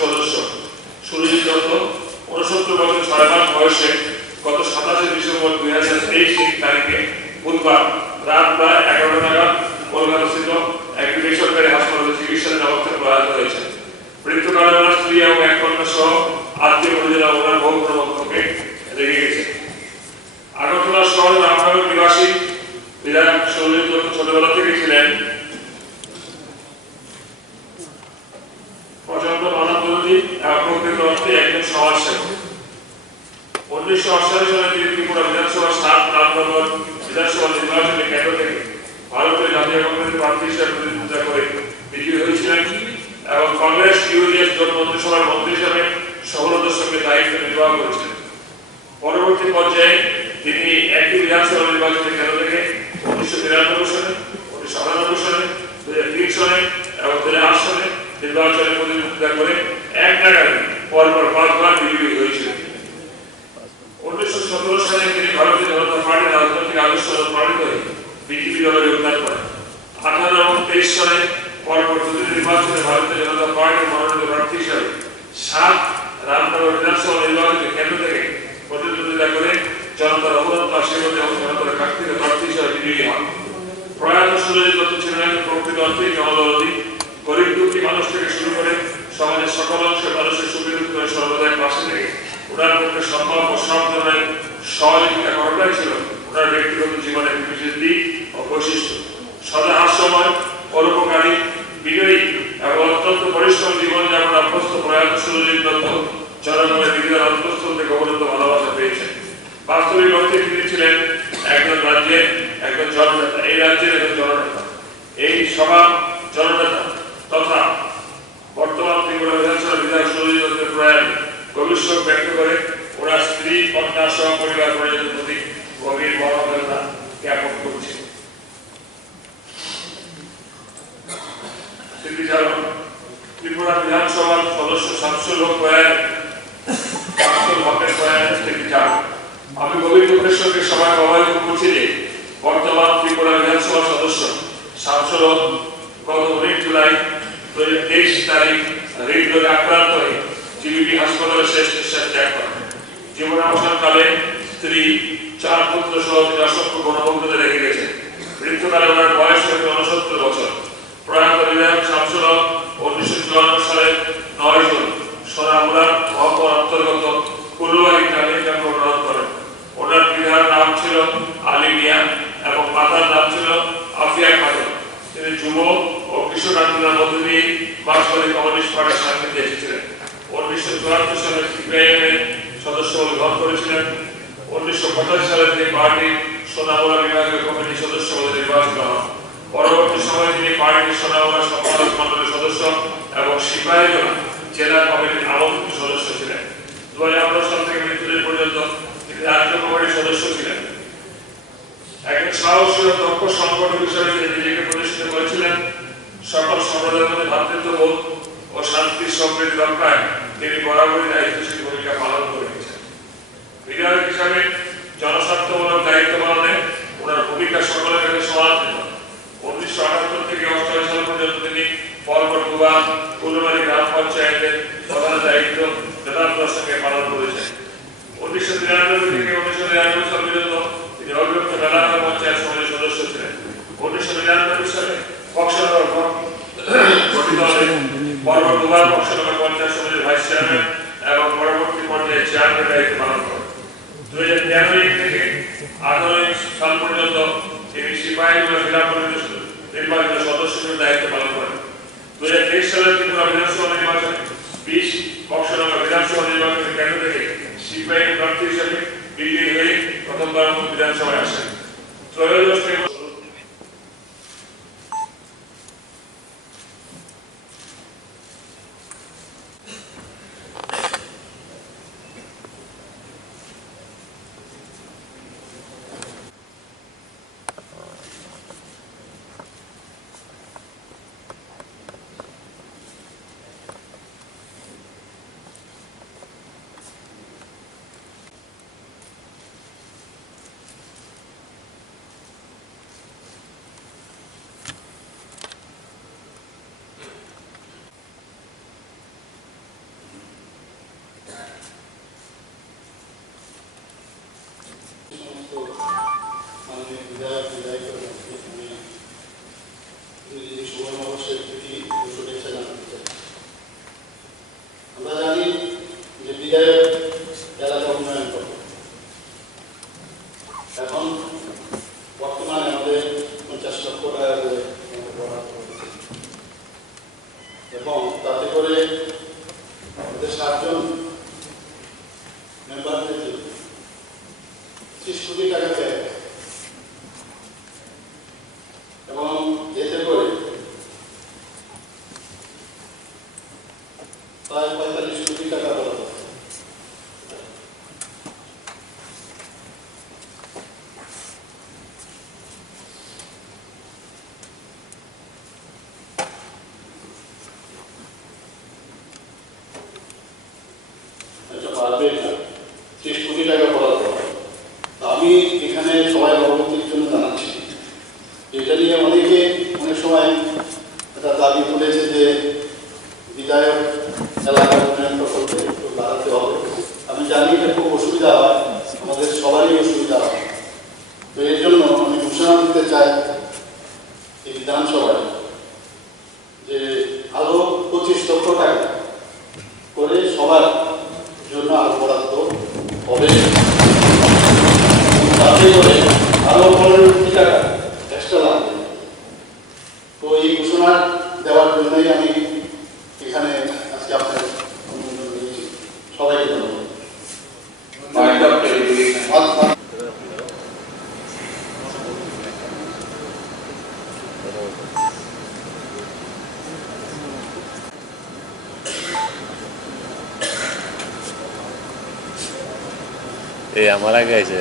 সদস্য। সুরজিৎ দত্ত উনসত্তর বছর ছয় মাস বয়সে গত সাতাশে ডিসেম্বর দুই হাজার তেইশ তারিখে বুধবার রাত প্রায় এগারোটা নাগাদ কলকাতাস্থিত একটি বেসরকারি হাসপাতালে চিকিৎসার ব্যবস্থা প্রয়াত হয়েছে। মৃত্যুকালে ওনার স্ত্রী এবং এক কন্যা সহ আত্মীয় পরিজনা ওনার বহু প্রবন্ধকে রেখে গেছে। আগরতলা শহর রামনগর নিবাসী, বিধায়ক সৌমিত দত্ত ছোটবেলা থেকে ছিলেন প্রচণ্ড মানববিরোধী এবং প্রকৃত অর্থে একজন সমাজসেবক উনিশশো অষ্টাশি সালে তিনি ত্রিপুরা বিধানসভা সাত রামনগর বিধানসভা নির্বাচনে কেন্দ্র থেকে ভারতের জাতীয় কংগ্রেসের প্রার্থী হিসেবে প্রতিদ্বন্দ্বিতা করে বিজয়ী হয়েছিলেন এবং কংগ্রেস ইউডিএফ জোট মন্ত্রিসভার মন্ত্রী হিসেবে সফলতার সঙ্গে দায়িত্ব নির্বাহ করেছিলেন পরবর্তী পর্যায়ে তিনি একটি বিধানসভা নির্বাচনের কেন্দ্র থেকে উনিশশো নিরানব্বই সালে উনিশশো আটানব্বই সালে দু হাজার তিন সালে এবং দু হাজার আট সালে নির্বাচনে প্রতিদ্বন্দ্বিতা করে এক নাগারে পরপর পাঁচবার বিজয়ী হয়েছিলেন উনিশশো সতেরো সালে তিনি ভারতীয় জনতা পার্টির রাজনৈতিক আদর্শ অনুপ্রাণিত হয়ে বিজেপি দলে যোগদান করেন আঠারো এবং তেইশ সালে পরপর নির্বাচনে ভারতীয় জনতা পার্টির মনোনীত প্রার্থী হিসাবে সাত রামনগর বিধানসভা নির্বাচনে কেন্দ্র থেকে প্রতিদ্বন্দ্বিতা করে জনতার অবরন্ত আশীর্বাদ এবং জনতার কাছ থেকে প্রার্থী হিসাবে বিজয়ী হন। প্রয়াত সুরজিৎ দত্ত ছিলেন প্রকৃত অর্থে জনদরদী, গরিব দুঃখী মানুষ থেকে শুরু করে সমাজের সকল অংশের মানুষের সুবিধা করে সর্বদাই পাশে থেকে ওনার পক্ষে সম্ভব ও সব ধরনের সহযোগিতা করাটাই ছিল ওনার ব্যক্তিগত জীবনের বিশেষ দিক ও বৈশিষ্ট্য। সদা হাস্যময় পরোপকারী বিজয়ী এবং অত্যন্ত পরিশ্রম জীবনযাপন অভ্যস্ত প্রয়াত সুরজিৎ দত্ত জনগণের হৃদয়ের অন্তঃস্থল থেকে অবরত ভালোবাসা পেয়েছেন। বাস্তবিক অর্থে তিনি ছিলেন একজন রাজ্যের একজন জননেতা, এই রাজ্যের একজন জননেতা। এই সভা জননেতা তথা বর্তমান ত্রিপুরা বিধানসভা বিধায়ক সুরজিৎ দত্তের প্রয়াণ গভীর শোক ব্যক্ত করে, ওনার স্ত্রী, কন্যা সহ পরিবার পরিজনের প্রতি গভীর মনোবেদনা ত্রিপুরা বিধানসভার সদস্য প্রয়াণ আব্দুল হকের আমি বর্তমান ত্রিপুরা বিধানসভা সদস্য সাংসদ গত উনিশ জুলাই তেইশ তারিখ হৃদরোগে আক্রান্ত হয়ে জিবিপি হাসপাতালে শেষ নিঃশ্বাস ত্যাগ করেন। স্ত্রী, চার পুত্র সহ তিনি অসংখ্য গণভক্তদের রেখে গেছেন। মৃত্যুকালে ওনার বয়স হয়েছে উনসত্তর বছর। প্রয়াত বিধায়ক শামসুল হক উনিশশো চুয়ান্ন সালের নয় অন্তর্গত কুলুয়ারি গ্রামে ওনার পিতার নাম ছিল আলী এবং মাতার নাম ছিল আফিয়া খাতুন। তিনি যুব ও কিশোর আন্দোলনের উনিশশো চুয়াত্তর সালে সিপিআইএম এর সদস্য গ্রহণ করেছিলেন। উনিশশো পঁচাশি সালে তিনি পার্টির সোনামুড়া বিভাগীয় কমিটির সদস্য নির্বাচিত হন। পরবর্তী সময়ে তিনি পার্টির সোনামুড়া সম্পাদক মন্ডলের সদস্য এবং সিপাহীজলা জেলা কমিটির আমন্ত্রিত সদস্য ছিলেন। দু হাজার সাল থেকে মৃত্যুদের পর্যন্ত তিনি রাজ্য কমিটির সদস্য ছিলেন। একজন সাহসী ও দক্ষ সংগঠক হিসেবে তিনি নিজেকে প্রতিষ্ঠিত করেছিলেন। সকল সম্প্রদায়ের মধ্যে ভ্রাতৃত্ববোধ ও শান্তির সমৃদ্ধি রক্ষায় তিনি বরাবরই দায়িত্বশীল ভূমিকা পালন করে গেছেন বিধায়ক হিসাবে জনস্বার্থমূলক দায়িত্ব পালনে ওনার ভূমিকা সকলের কাছে সমাদৃত উনিশশো আটাত্তর থেকে অষ্টআশি সাল পর্যন্ত তিনি পরপর দুবার কুলমারি গ্রাম পঞ্চায়েতের প্রধান দায়িত্ব যথার্থতার সঙ্গে পালন করেছেন উনিশশো তিরানব্বই থেকে উনিশশো নিরানব্বই সাল পর্যন্ত তিনি অবিভক্ত মেলাঘর পঞ্চায়েত সমিতির সদস্য ছিলেন উনিশশো নিরানব্বই সালে বক্সনগর গঠিত হলে পরপর দুবার বক্সনগর পঞ্চায়েত সমিতির ভাইস চেয়ারম্যান এবং পরবর্তী পর্যায়ে চেয়ারম্যান দায়িত্ব পালন করেন দুই হাজার তেরো থেকে আঠারো সাল পর্যন্ত তিনি সিপাহীজলা জেলা পরিষদ নির্বাচিত সদস্য দায়িত্ব পালন করেন দুই হাজার তেইশ সালের ত্রিপুরা বিধানসভা নির্বাচনে বিশ বক্সনগর বিধানসভা নির্বাচনের কেন্দ্র থেকে সিপাহী প্রার্থী হিসেবে বিজয়ী হয়ে প্রথমবার বিধানসভায় আসেন ত্রয়োদশ এটা পারবে না ত্রিশ কোটি টাকা বরাদ্দ। আমি এখানে সবাই অবগতির জন্য জানাচ্ছি। এটা নিয়ে অনেকে অনেক সময় একটা দাবি তুলেছে যে বিধায়ক এলাকার উন্নয়ন প্রকল্পে একটু বাড়াতে হবে। আমি জানি এটা খুব অসুবিধা হয়, আমাদের সবারই অসুবিধা হয়। তো এর জন্য আমি ঘোষণা দিতে চাই এই বিধানসভায় যে আরও পঁচিশ লক্ষ টাকা করে সবার জন্য আরও বরাদ্দ হবে তাতে করে আরও পনেরো কোটি টাকা এক্সট্রা লাগবে তো এই ঘোষণা দেওয়ার জন্যই আমি এখানে আজকে আপনার অনুমোদন দিয়েছি সবাইকে ধন্যবাদ Point of clarification. আজ- আজ- এই আমার আগে আছে।